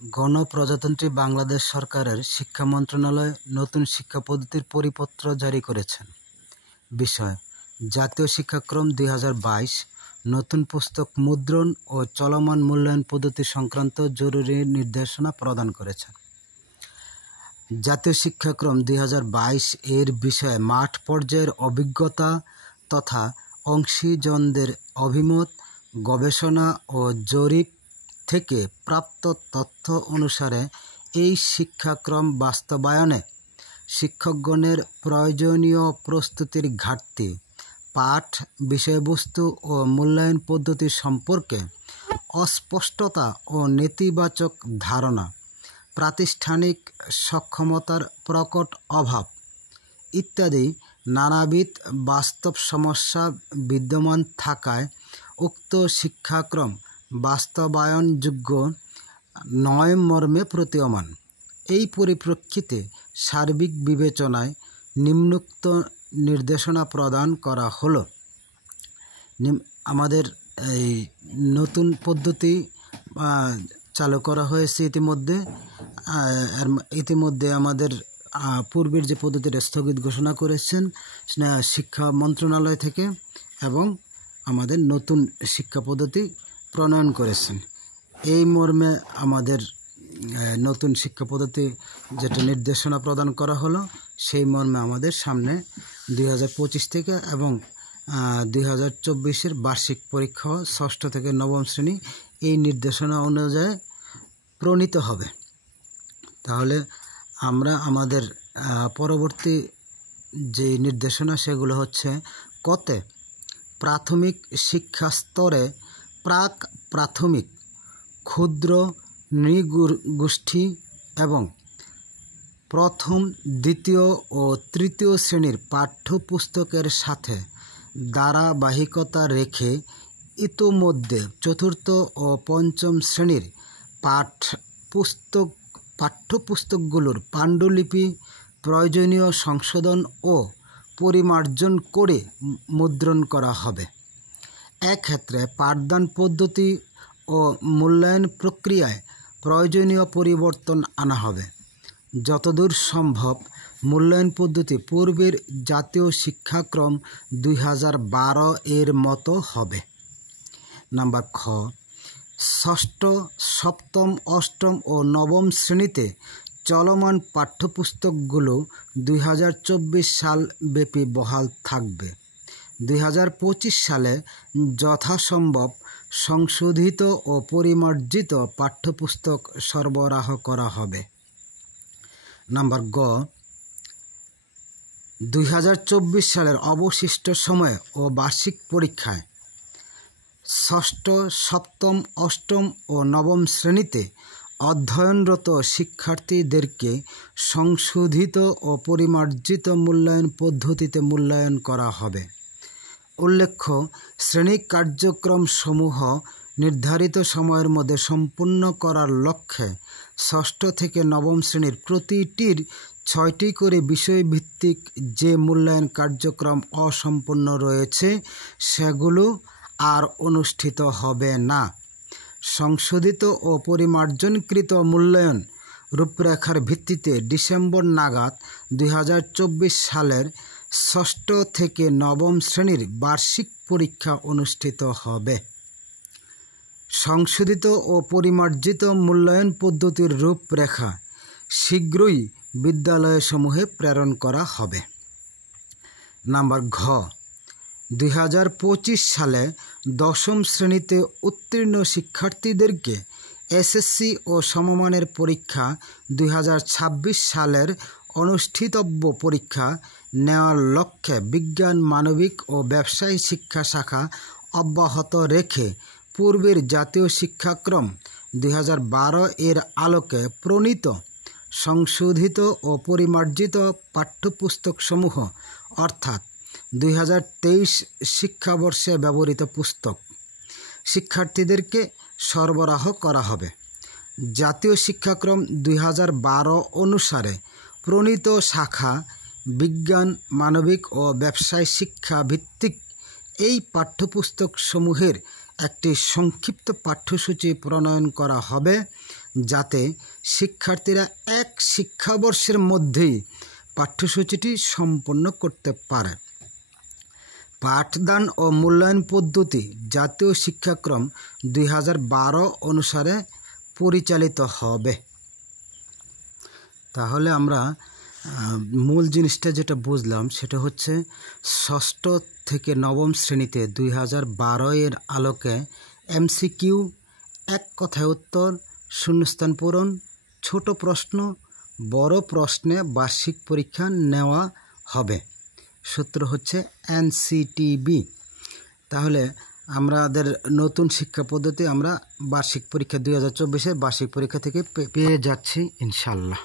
গণপ্রজাতন্ত্রী বাংলাদেশ সরকারের শিক্ষা মন্ত্রণালয় নতুন শিক্ষা পদ্ধতির পরিপত্র জারি করেছেন। বিষয়: জাতীয় শিক্ষাক্রম 2022 নতুন পুস্তক মুদ্রণ ও চলমান মূল্যায়ন পদ্ধতি সংক্রান্ত জরুরি নির্দেশনা প্রদান করেছেন। জাতীয় শিক্ষাক্রম 2022 এর বিষয়ে মাঠ পর্যায়ের অভিজ্ঞতা তথা অংশীজনদের অভিমত, গবেষণা ও জরিপ থেকে প্রাপ্ত তথ্য অনুসারে এই শিক্ষাক্রম বাস্তবায়নে শিক্ষকগণের প্রয়োজনীয় প্রস্তুতির ঘাটতি, পাঠ বিষয়বস্তু ও মূল্যায়ন পদ্ধতি সম্পর্কে অস্পষ্টতা ও নেতিবাচক ধারণা, প্রাতিষ্ঠানিক সক্ষমতার প্রকট অভাব ইত্যাদি নানাবিধ বাস্তব সমস্যা বিদ্যমান থাকায় উক্ত শিক্ষাক্রম বাস্তবায়নযোগ্য নয় মর্মে প্রতীয়মান। এই পরিপ্রেক্ষিতে সার্বিক বিবেচনায় নিম্নোক্ত নির্দেশনা প্রদান করা হলো। আমাদের এই নতুন পদ্ধতি চালু করা হয়েছে ইতিমধ্যে আমাদের পূর্বের যে পদ্ধতিটা স্থগিত ঘোষণা করেছেন শিক্ষা মন্ত্রণালয় থেকে, এবং আমাদের নতুন শিক্ষা পদ্ধতি প্রণয়ন করেছেন। এই মর্মে আমাদের নতুন শিক্ষা পদ্ধতি যেটা নির্দেশনা প্রদান করা হলো, সেই মর্মে আমাদের সামনে 2025 থেকে এবং 2024-এর বার্ষিক পরীক্ষা 6ষ্ঠ থেকে 9ম শ্রেণী এই নির্দেশনা অনুযায়ী প্রণীত হবে। তাহলে আমরা আমাদের পরবর্তী যে নির্দেশনা সেগুলো হচ্ছে: কতে প্রাথমিক শিক্ষা স্তরে প্রাক প্রাথমিক, ক্ষুদ্র নৃগোষ্ঠী এবং প্রথম, দ্বিতীয় ও তৃতীয় শ্রেণীর পাঠ্যপুস্তকের সাথে ধারাবাহিকতা রেখে ইতোমধ্যে চতুর্থ ও পঞ্চম শ্রেণীর পাঠ্যপুস্তকগুলোর পাণ্ডুলিপি প্রয়োজনীয় সংশোধন ও পরিমার্জন করে মুদ্রণ করা হবে। এক্ষেত্রে পাঠদান পদ্ধতি ও মূল্যায়ন প্রক্রিয়ায় প্রয়োজনীয় পরিবর্তন আনা হবে। যতদূর সম্ভব মূল্যায়ন পদ্ধতি পূর্বের জাতীয় শিক্ষাক্রম 2012 এর মতো হবে। নাম্বার খ, ষষ্ঠ, সপ্তম, অষ্টম ও নবম শ্রেণীতে চলমান পাঠ্যপুস্তকগুলো 2024 সাল ব্যাপী বহাল থাকবে। 2025 সালে যথাসম্ভব সংশোধিত ও পরিমার্জিত পাঠ্যপুস্তক সরবরাহ করা হবে। নাম্বার গ, 2024 সালের অবশিষ্ট সময় ও বার্ষিক পরীক্ষায় ষষ্ঠ, সপ্তম, অষ্টম ও নবম শ্রেণীতে অধ্যয়নরত শিক্ষার্থীদেরকে সংশোধিত ও পরিমার্জিত মূল্যায়ন পদ্ধতিতে মূল্যায়ন করা হবে। উল্লেখ্য, শ্রেণী কার্যক্রমসমূহ নির্ধারিত সময়ের মধ্যে সম্পূর্ণ করার লক্ষ্যে ষষ্ঠ থেকে নবম শ্রেণীর প্রতিটির 6টি করে বিষয়ভিত্তিক যে মূল্যায়ন কার্যক্রম অসম্পূর্ণ রয়েছে সেগুলো আর অনুষ্ঠিত হবে না। সংশোধিত ও পরিমার্জনকৃত মূল্যায়ন রূপরেখার ভিত্তিতে ডিসেম্বর নাগাদ 2024 সালের ষষ্ঠ থেকে নবম শ্রেণীর বার্ষিক পরীক্ষা অনুষ্ঠিত হবে। সংশোধিত ও পরিমার্জিত মূল্যায়ন পদ্ধতির রূপরেখা শীঘ্রই বিদ্যালয়সমূহে প্রেরণ করা হবে। নাম্বার ঘ, 2025 সালে দশম শ্রেণীতে উত্তীর্ণ শিক্ষার্থীদেরকে এসএসসি ও সমমানের পরীক্ষা 2026 সালের অনুষ্ঠিতব্য পরীক্ষা নেওয়ার লক্ষ্যে বিজ্ঞান, মানবিক ও ব্যবসায় শিক্ষা শাখা অব্যাহত রেখে পূর্বের জাতীয় শিক্ষাক্রম 2012 এর আলোকে প্রণীত সংশোধিত ও পরিমার্জিত পাঠ্যপুস্তকসমূহ অর্থাৎ 2023 শিক্ষাবর্ষে ব্যবহৃত পুস্তক শিক্ষার্থীদেরকে সরবরাহ করা হবে। জাতীয় শিক্ষাক্রম 2012 অনুসারে প্রণীত শাখা বিজ্ঞান, মানবিক ও ব্যবসায় শিক্ষা ভিত্তিক এই পাঠ্যপুস্তকসমূহের একটি সংক্ষিপ্ত পাঠ্যসূচি প্রণয়ন করা হবে, যাতে শিক্ষার্থীরা এক শিক্ষাবর্ষের মধ্যেই পাঠ্যসূচিটি সম্পন্ন করতে পারে। পাঠদান ও মূল্যায়ন পদ্ধতি জাতীয় শিক্ষাক্রম 2012 অনুসারে পরিচালিত হবে। তাহলে আমরা মূল জিনিসটা যেটা বুঝলাম সেটা হচ্ছে ষষ্ঠ থেকে নবম শ্রেণীতে 2012 এর আলোকে MCQ, এক কথায় উত্তর, শূন্যস্থান পূরণ, ছোট প্রশ্ন, বড় প্রশ্নে বার্ষিক পরীক্ষা নেওয়া হবে। সূত্র হচ্ছে NCTB। তাহলে আমাদের নতুন শিক্ষা পদ্ধতি আমরা বার্ষিক পরীক্ষা 2024-এর বার্ষিক পরীক্ষা থেকে পেয়ে যাচ্ছি ইনশাল্লাহ।